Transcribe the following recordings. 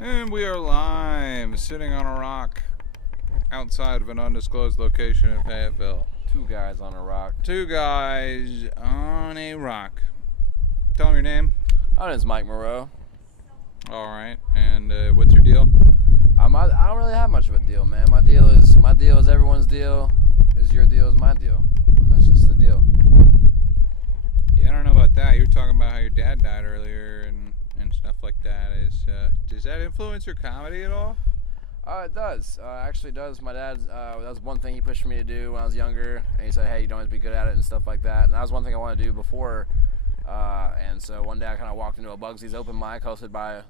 And we are live, sitting on a rock outside of an undisclosed location in Fayetteville. Two guys on a rock. Two guys on a rock. Tell them your name. My name's Mike Moreau. All right, and what's your deal? I don't really have much of a deal, man. My deal is everyone's deal. Is your deal is my deal. And that's just the deal. Yeah, I don't know about that. You were talking about how your dad died earlier and stuff like that. Does that influence your comedy at all? It does. Actually does. My dad, that was one thing he pushed me to do when I was younger. And he said, hey, you don't have to be good at it and stuff like that. And that was one thing I wanted to do before. And so one day I kind of walked into a Bugsy's open mic hosted by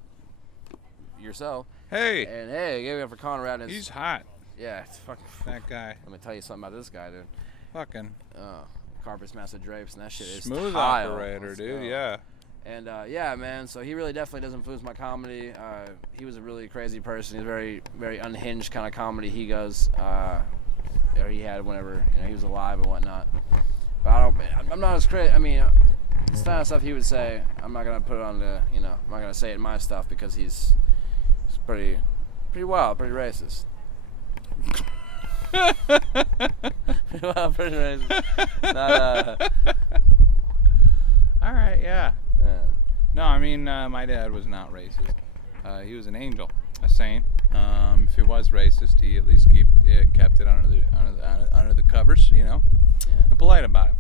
yourself. Hey! And hey, gave it up for Conrad. And He's hot. Yeah, it's fucking. That guy. Let me tell you something about this guy, dude. Fucking. Carpets, massive drapes, and that shit is smooth tile. Operator, Let's dude. go. Yeah. And yeah, man. So he really definitely does influence my comedy. He was a really crazy person. He's very, very unhinged kind of comedy he goes, or he had whenever he was alive and whatnot. But I'm not as crazy. I mean, it's the kind of stuff he would say. I'm not gonna put it on the, I'm not gonna say it in my stuff because he's pretty wild, pretty racist. Pretty wild, pretty racist. Not All right, yeah. yeah. No, I mean, my dad was not racist. He was an angel, a saint. If he was racist, he at least kept it under the covers, Yeah. and polite about it.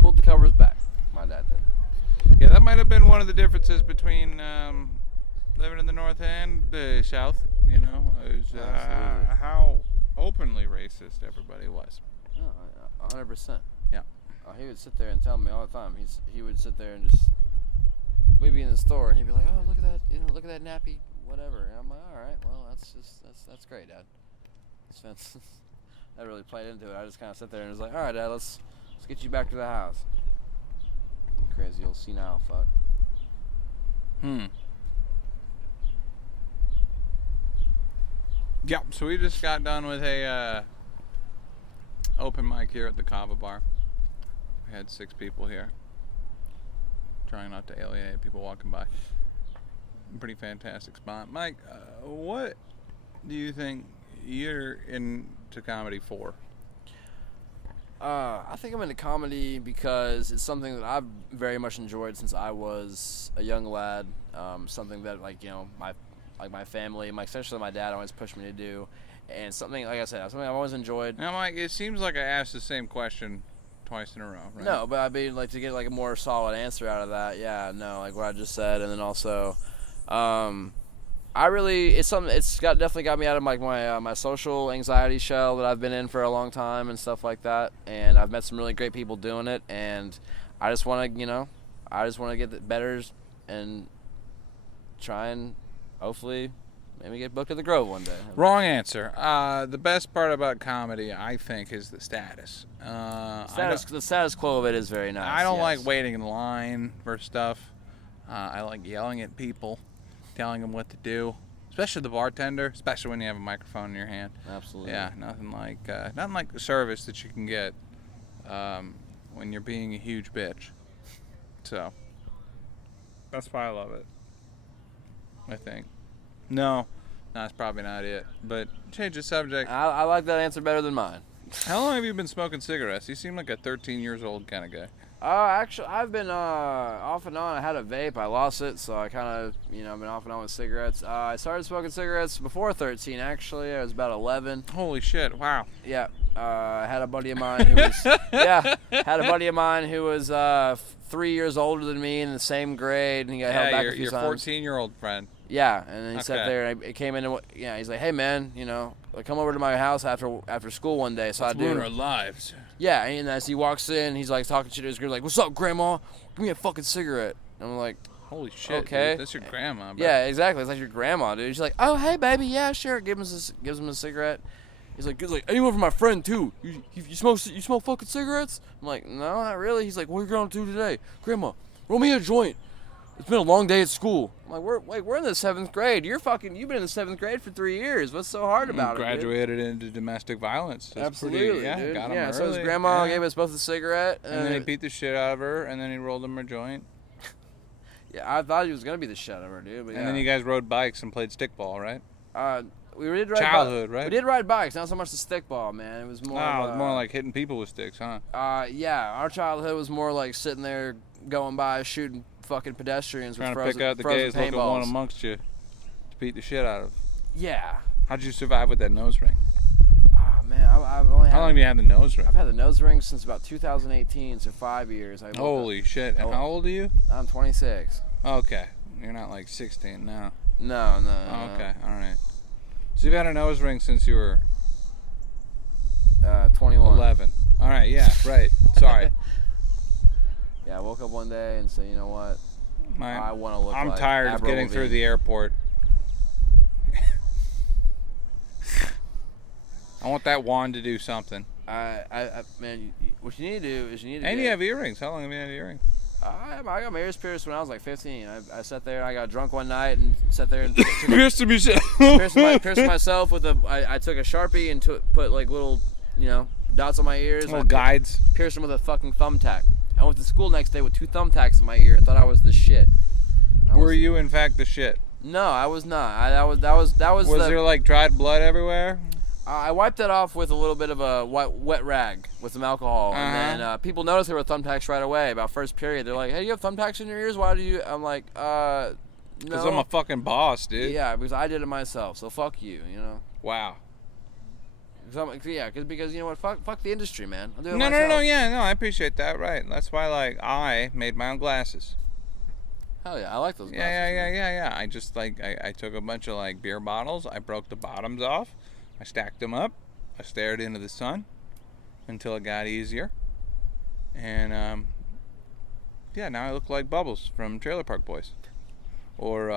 Pulled the covers back. My dad did. Yeah, that might have been one of the differences between living in the North and the South. Is Absolutely. how openly racist everybody was. Oh, 100%. Yeah. He would sit there and tell me all the time. He would sit there and just, we'd be in the store and he'd be like, oh, look at that, look at that nappy, whatever. And I'm like, all right, well, that's great, Dad. That's that really played into it. I just kind of sit there and was like, all right, Dad, let's get you back to the house. Crazy old senile fuck. Yeah, so we just got done with a open mic here at the Kava Bar. We had 6 people here. Trying not to alienate people walking by. Pretty fantastic spot. Mike, what do you think you're into comedy for? I think I'm into comedy because it's something that I've very much enjoyed since I was a young lad. Something that my family, especially my dad, always pushed me to do, and something like I said, something I've always enjoyed. Now, Mike, it seems like I asked the same question twice in a row, right? No, but I'd be like to get like a more solid answer out of that. Yeah, no, like what I just said, and then also, it's definitely got me out of like my social anxiety shell that I've been in for a long time and stuff like that. And I've met some really great people doing it, and I just want to get better and try and hopefully maybe get booked at the Grove one day. Wrong answer. The best part about comedy, I think, is the status. The status quo of it is very nice. I don't yes. like waiting in line for stuff. I like yelling at people, telling them what to do, especially the bartender, especially when you have a microphone in your hand. Absolutely. Yeah, nothing like the service that you can get when you're being a huge bitch. So that's why I love it, I think. No, that's probably not it. But change the subject. I like that answer better than mine. How long have you been smoking cigarettes? You seem like a 13 years old kind of guy. Actually, I've been off and on. I had a vape. I lost it, so I kind of, I've been off and on with cigarettes. I started smoking cigarettes before 13, actually. I was about 11. Holy shit, wow. Yeah. I had a buddy of mine who was, 3 years older than me in the same grade, and he got held back a few times. Your 14-year-old friend. Yeah, and then he sat there, and he came in, he's like, hey, man, come over to my house after school one day. So Let's I do. ruin our lives. Yeah, and as he walks in, he's like talking to his girl, like, what's up, Grandma? Give me a fucking cigarette. And I'm like, holy shit, okay. Dude, that's your grandma, bro. Yeah, exactly. It's like your grandma, dude. She's like, oh, hey, baby, yeah, sure. Gives him a cigarette. He's like, anyone for my friend, too. You smoke fucking cigarettes? I'm like, no, not really. He's like, what are you going to do today? Grandma, roll me a joint. It's been a long day at school. I'm like, we're in the 7th grade. You've been in the 7th grade for 3 years. What's so hard about Graduated into domestic violence. That's Absolutely, pretty, dude. Got him yeah, early. so his grandma gave us both a cigarette. And then he beat the shit out of her, and then he rolled him a joint. Yeah, I thought he was gonna be the shit ever, dude. But And then you guys rode bikes and played stickball, right? We did ride Childhood, right? We did ride bikes, not so much the stickball, man. It was more. Oh, it's more like hitting people with sticks, huh? Yeah, our childhood was more like sitting there, going by, shooting fucking pedestrians Trying with to pick out the gays, look at one amongst you to beat the shit out of. Yeah. How'd you survive with that nose ring? Man, I've only had. How long have you had the nose ring? I've had the nose ring since about 2018, so 5 years. Holy shit! And how old are you? I'm 26. Okay, you're not like 16 now. No. Okay, all right. So you've had a nose ring since you were 21. 11. All right, yeah, right. Sorry. Yeah, I woke up one day and said, you know what? I want to look. I'm like tired of Avril getting through Lavigne. the airport. I want that wand to do something. Man, what you need to do is you need to. And you have earrings. How long have you had earrings? I got my ears pierced when I was like 15. I sat there and I got drunk one night and sat there and Pierced myself with I took a Sharpie and put like little, dots on my ears. Little guides. Pierced them with a fucking thumbtack. I went to school next day with 2 thumbtacks in my ear and thought I was the shit. Were you in fact the shit? No, I was not. That was. Was there like dried blood everywhere? I wiped that off with a little bit of a wet rag with some alcohol, and then people noticed there were thumbtacks right away. About first period, they're like, "Hey, you have thumbtacks in your ears? Why do you?" I'm like, "No." Because I'm a fucking boss, dude. Yeah, because I did it myself. So fuck you, Wow. Because you know what? Fuck the industry, man. I'll do it No, myself. I appreciate that. Right. That's why, like, I made my own glasses. Hell yeah, I like those glasses. Yeah. I just I took a bunch of like beer bottles. I broke the bottoms off. I stacked them up. I stared into the sun until it got easier. And now I look like Bubbles from Trailer Park Boys, or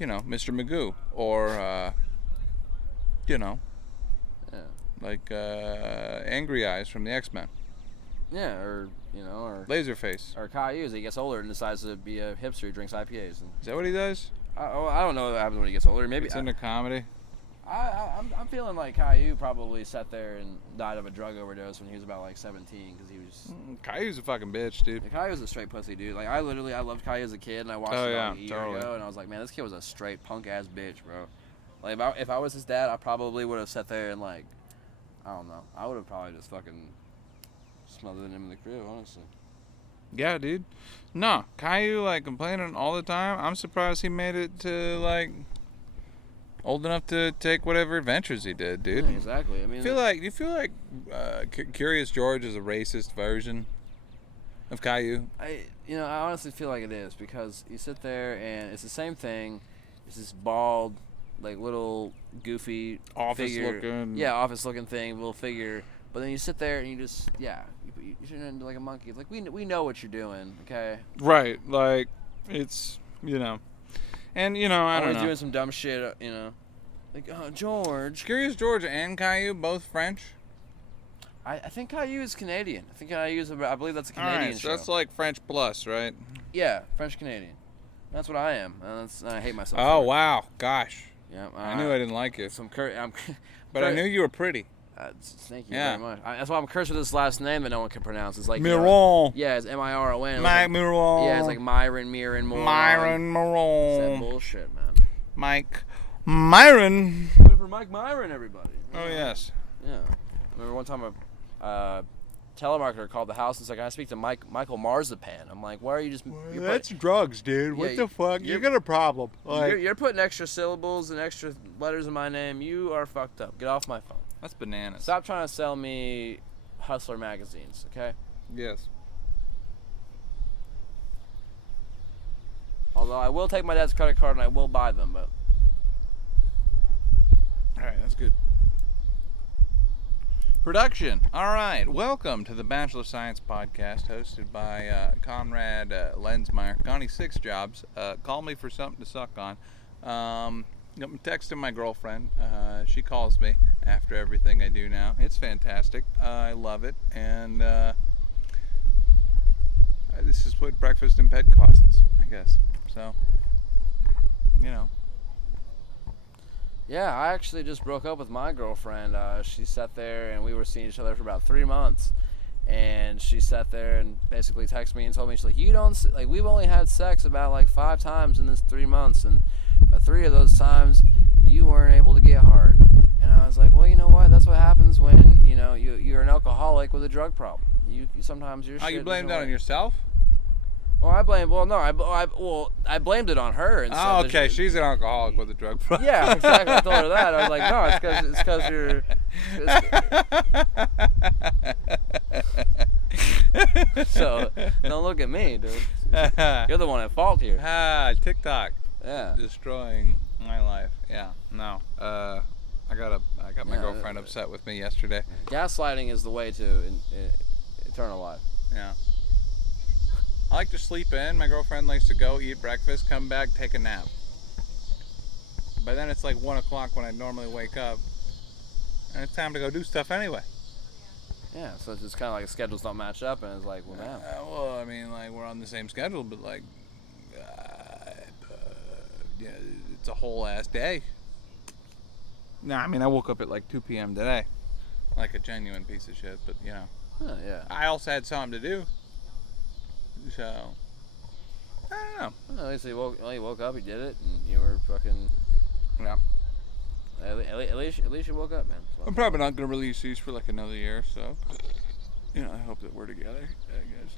Mr. Magoo, or like Angry Eyes from the X-Men. Yeah, or Laserface. Or Caillou as he gets older and decides to be a hipster who drinks IPAs. Is that what he does? I don't know what happens when he gets older. Maybe it's into comedy. I'm feeling like Caillou probably sat there and died of a drug overdose when he was about like 17 because he was. Caillou's a fucking bitch, dude. Caillou's a straight pussy, dude. Like I loved Caillou as a kid, and I watched it like a year ago, and I was like, man, this kid was a straight punk ass bitch, bro. Like if I was his dad, I probably would have sat there and like, I don't know, I would have probably just fucking smothered him in the crib, honestly. Yeah, dude. No, Caillou like complaining all the time. I'm surprised he made it to like old enough to take whatever adventures he did, dude. Yeah, exactly. I mean, you feel like Curious George is a racist version of Caillou? I honestly feel like it is because you sit there and it's the same thing. It's this bald, like little goofy office figure. looking. Yeah, office looking thing, little figure. But then you sit there and you just you turn into like a monkey. It's like we know what you're doing, okay? Right, like it's and I don't know. Doing some dumb shit, like George. Curious George and Caillou both French. I think Caillou is Canadian. I believe that's a Canadian show. So that's like French plus, right? Yeah, French Canadian. That's what I am. I hate myself. Oh wow, gosh. Yeah, I knew I didn't like you. But I knew you were pretty. Thank you very much. That's why I'm cursed with this last name that no one can pronounce. It's like Miron. Yeah, it's Miron. Mike Miron. Yeah, it's like Myron Miron. It's that bullshit, man. Mike Myron. For Mike Myron, everybody. Oh yes. Yeah. I remember one time a telemarketer called the house and said, "Can I speak to Michael Marzipan?" I'm like, "Why are you just?" That's drugs, dude. What the fuck? You got a problem. You're putting extra syllables and extra letters in my name. You are fucked up. Get off my phone. That's bananas. Stop trying to sell me Hustler magazines, okay? Yes. Although I will take my dad's credit card and I will buy them, but... Alright, that's good. Production. Alright, welcome to the Bachelor of Science podcast hosted by Conrad Lensmeyer. Connie 6 jobs. Call me for something to suck on. I'm texting my girlfriend. She calls me after everything I do now. It's fantastic. I love it. And this is what breakfast in bed costs, I guess. So, Yeah, I actually just broke up with my girlfriend. She sat there and we were seeing each other for about 3 months. And she sat there and basically texted me and told me, she's like, you don't, like, we've only had sex about like 5 times in this 3 months, and 3 of those times you weren't able to get hard. And I was like, well, you know what? That's what happens when, you know, you're an alcoholic with a drug problem. You sometimes your shit you blamed that doesn't on work. yourself? Well, I blamed it on her. And Oh, said okay. that She's an alcoholic with a drug problem. yeah, exactly. I told her that. I was like, no, it's because you're. So don't look at me, dude. You're the one at fault here. TikTok. Yeah. Destroying my life. Yeah. No. I got my girlfriend upset with me yesterday. Gaslighting is the way to eternal life. Yeah. I like to sleep in. My girlfriend likes to go eat breakfast, come back, take a nap. By then it's like 1 o'clock when I normally wake up, and it's time to go do stuff anyway. Yeah, so it's just kind of like schedules don't match up, and it's like, well, damn. Well, I mean, like, we're on the same schedule, but like, yeah, it's a whole ass day. No, I mean, I woke up at like 2 p.m. today, like a genuine piece of shit. But you know, Yeah. I also had something to do, so I don't know. Well, at least you woke up, you did it, and you were fucking. Yeah. At least you woke up, man. So I'm probably not gonna release these for like another year, so you know, I hope that we're together, I guess.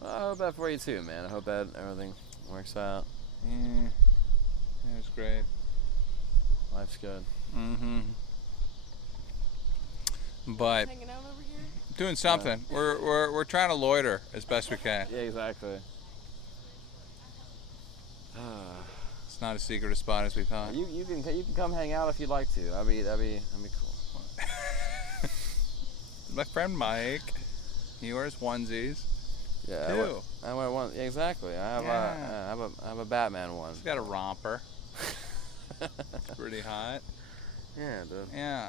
Well, I hope that for you too, man. I hope that everything works out. Yeah, it's great. Life's good. Mm-hmm. But Hanging out over here? doing something. We're trying to loiter as best we can. Yeah, exactly. It's not as secret a spot as we thought. You can come hang out if you'd like to. That'd be cool. My friend Mike, he wears onesies. Yeah, too. I wear one. Yeah, exactly. I have a Batman one. He's got a romper. It's pretty hot. Yeah, dude. Yeah.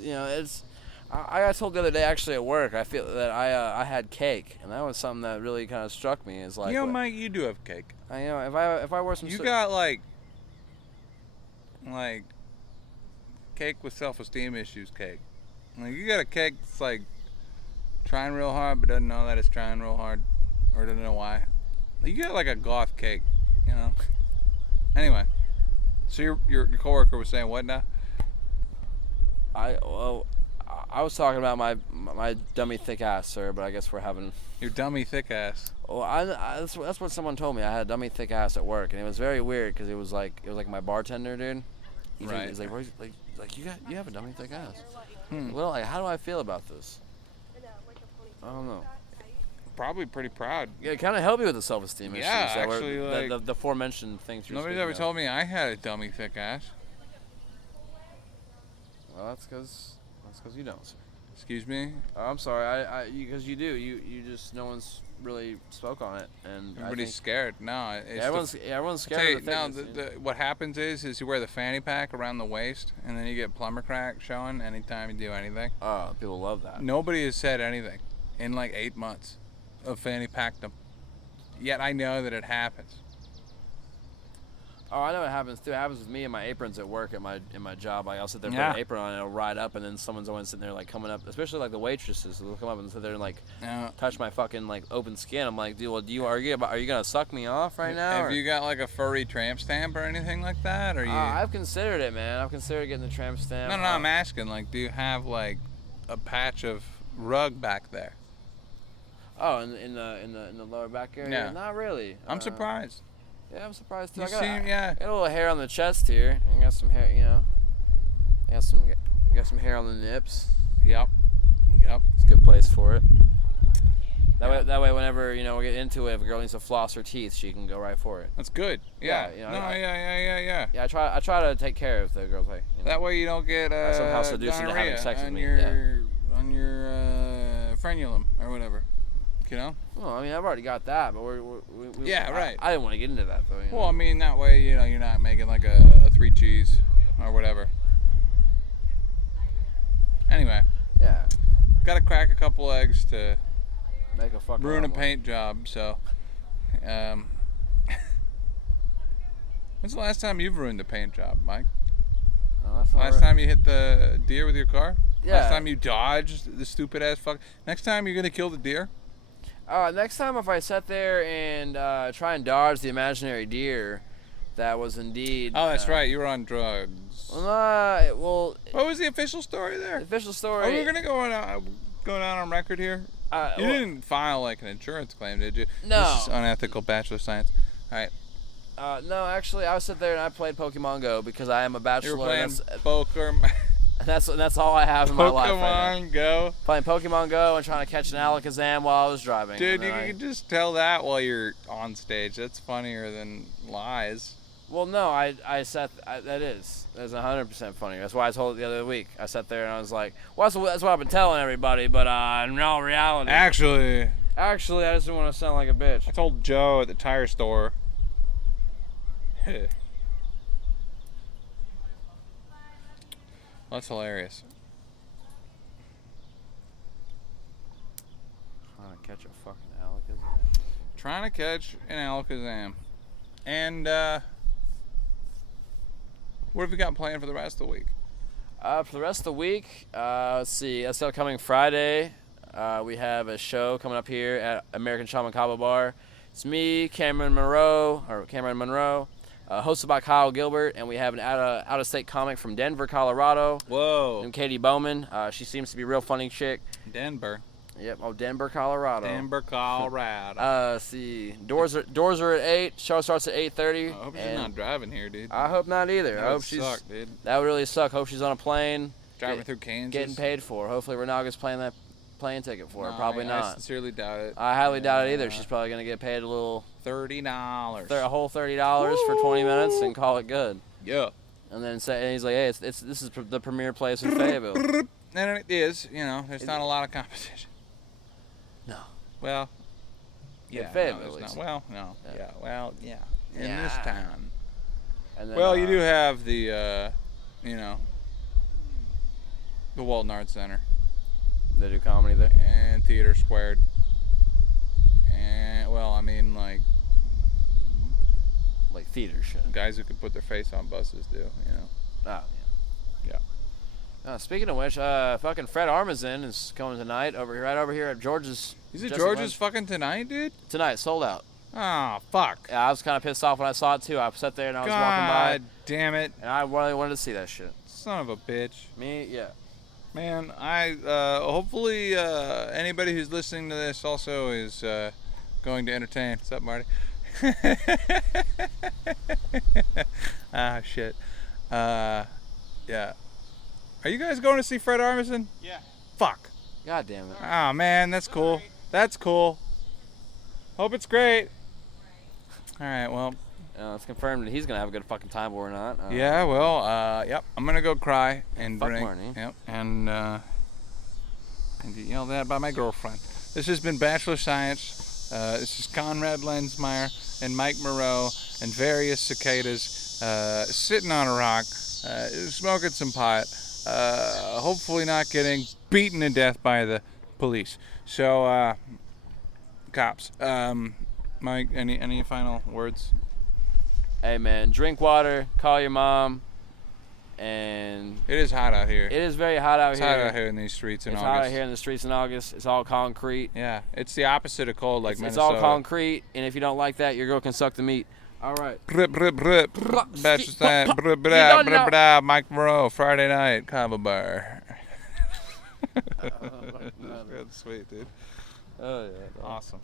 You know, it's. I got told the other day actually at work. I feel that I had cake, and that was something that really kind of struck me. Is like, you know, Mike, you do have cake. If I wore some. You got like cake with self-esteem issues. Cake. Like you got a cake that's like trying real hard, but doesn't know that it's trying real hard, or doesn't know why. You got like a goth cake, you know. Anyway, so your coworker was saying what now? I was talking about my dummy thick ass, sir, but I guess we're having. Your dummy thick ass. Well, that's what someone told me. I had a dummy thick ass at work, and it was very weird because it was like my bartender, dude. Right. He's like you have a dummy thick ass. Hmm. Well, like, how do I feel about this? I don't know. Probably pretty proud. Yeah, it kind of helped me with the self-esteem issues. Yeah, that actually, were, like, the aforementioned things. Nobody's ever told me I had a dummy thick ass. Well, that's because you don't, sir. Excuse me. Oh, I'm sorry. Because you do. You just no one's really spoke on it, and Everybody's scared. No, it's everyone's I'll scared. tell of you, the thickness, what happens is you wear the fanny pack around the waist, and then you get plumber crack showing anytime you do anything. Oh, people love that. Nobody has said anything in like 8 months of fanny pack them. Yet I know that it happens. Oh, I know it happens too. It happens with me and my aprons at work in my job. Like I'll sit there, put Yeah. an apron on, and it'll ride up, and then someone's always sitting there like coming up, especially like the waitresses. They'll come up and sit there and like touch my fucking like open skin. I'm like, dude, well, are you gonna suck me off right now? Have you got like a furry tramp stamp or anything like that? Or you? I've considered it, man. I've considered getting the tramp stamp. No, I'm asking. Like, do you have like a patch of rug back there? Oh, in the lower back area? Yeah. Not really. I'm surprised. Yeah, I'm surprised too. You I got a little hair on the chest here. I got some hair, you know. I got some hair on the nips. Yep. It's a good place for it. That way, whenever we get into it, if a girl needs to floss her teeth, she can go right for it. That's good. Yeah. Yeah, I try to take care of the girls. Like, That way you don't get somehow seduced into having gonorrhea sex with on me. on your frenulum or whatever. You know? Well, I mean, I've already got that, but Yeah, right. I didn't want to get into that though. Well, I mean, that way you're not making like a 3 cheese or whatever. Anyway. Yeah. Got to crack a couple eggs to Make a fucking ruin a omelet. paint job. So, when's the last time you've ruined a paint job, Mike? Oh, that's not Last right. time you hit the deer with your car? Yeah. Last time you dodged the stupid ass fuck. Next time you're gonna kill the deer? Next time if I sat there and try and dodge the imaginary deer, that was indeed. Oh, that's right. You were on drugs. Well, What was the official story there? the official story. Are we gonna go down on record here? You didn't file like an insurance claim, did you? No. This is unethical bachelor science. All right. No, actually, I sat there and I played Pokemon Go because I am a bachelor. You were playing and Pokemon. that's all I have in my life right now. Pokemon Go. Playing Pokemon Go and trying to catch an Alakazam while I was driving. Dude, And you then can just tell that while you're on stage. That's funnier than lies. Well, no, that is. That's 100% funny. That's why I told it the other week. I sat there and I was like, well, that's what I've been telling everybody, but in all reality. Actually, I just didn't want to sound like a bitch. I told Joe at the tire store. That's hilarious. Trying to catch a fucking Alakazam. Trying to catch an Alakazam. And, what have you got planned for the rest of the week? For the rest of the week, let's see. That's upcoming Friday. We have a show coming up here at American Shaman Kava Bar. It's me, Cameron Monroe, hosted by Kyle Gilbert, and we have an out-of-state comic from Denver, Colorado. Whoa. Named Katie Bowman. She seems to be a real funny chick. Denver. Yep. Oh, Denver, Colorado. Denver, Colorado. Let's see. Doors are at 8. Show starts at 8:30. I hope she's not driving here, dude. I hope not either. That I hope would she's. suck, dude. That would really suck. Hope she's on a plane. Driving through Kansas. Getting paid for. Hopefully Renaga's playing that plane ticket for her. No, Probably I not. sincerely doubt it. I highly doubt it either. She's probably gonna get paid $30. a whole $30 for 20 minutes and call it good. Yeah. And then say, he's like, hey, this is the premier place in Fayetteville. And it is, there's not a lot of competition. No. Well, yeah. Fayetteville, no, at there's least. not. Well, no. Yeah. Yeah. Well, yeah. In Yeah. this town. And then, Well, you do have the, the Walton Arts Center They do comedy there. and Theater Squared. And, well, I mean, like Theater shit. guys who can put their face on buses do, Oh, yeah. Yeah. Speaking of which, fucking Fred Armison is coming tonight right over here at George's. Is it Jesse George's Lynch. fucking tonight, dude? Tonight, sold out. Oh, fuck. Yeah, I was kind of pissed off when I saw it too. I sat there and I was walking God by, damn it. and I really wanted to see that shit. Son of a bitch. Yeah. Man, hopefully anybody who's listening to this also is going to entertain. What's up, Marty? Shit. Yeah. Are you guys going to see Fred Armison? Yeah. Fuck. God damn it. Oh, man, that's cool. That's cool. Hope it's great. All right, well. It's confirmed that he's gonna have a good fucking time or not. Yeah, well, yep. I'm gonna go cry and Fuck drink. Marnie. Yep, and get yelled at by my girlfriend. This has been Bachelor Science. This is Conrad Lensmeyer and Mike Moreau and various cicadas sitting on a rock, smoking some pot, hopefully not getting beaten to death by the police. So, cops. Mike, any final words? Hey man, drink water, call your mom, and It is hot out here. it is very hot out It's here. hot out here in these streets in It's August. hot out here in the streets in August. It's all concrete. Yeah, it's the opposite of cold, like It's Minnesota. all concrete, and if you don't like that, your girl can suck the meat. All right. Bachelor Science. You don't know. Mike Moreau, Friday night, Kava Bar. That's sweet, dude. Oh yeah. Awesome.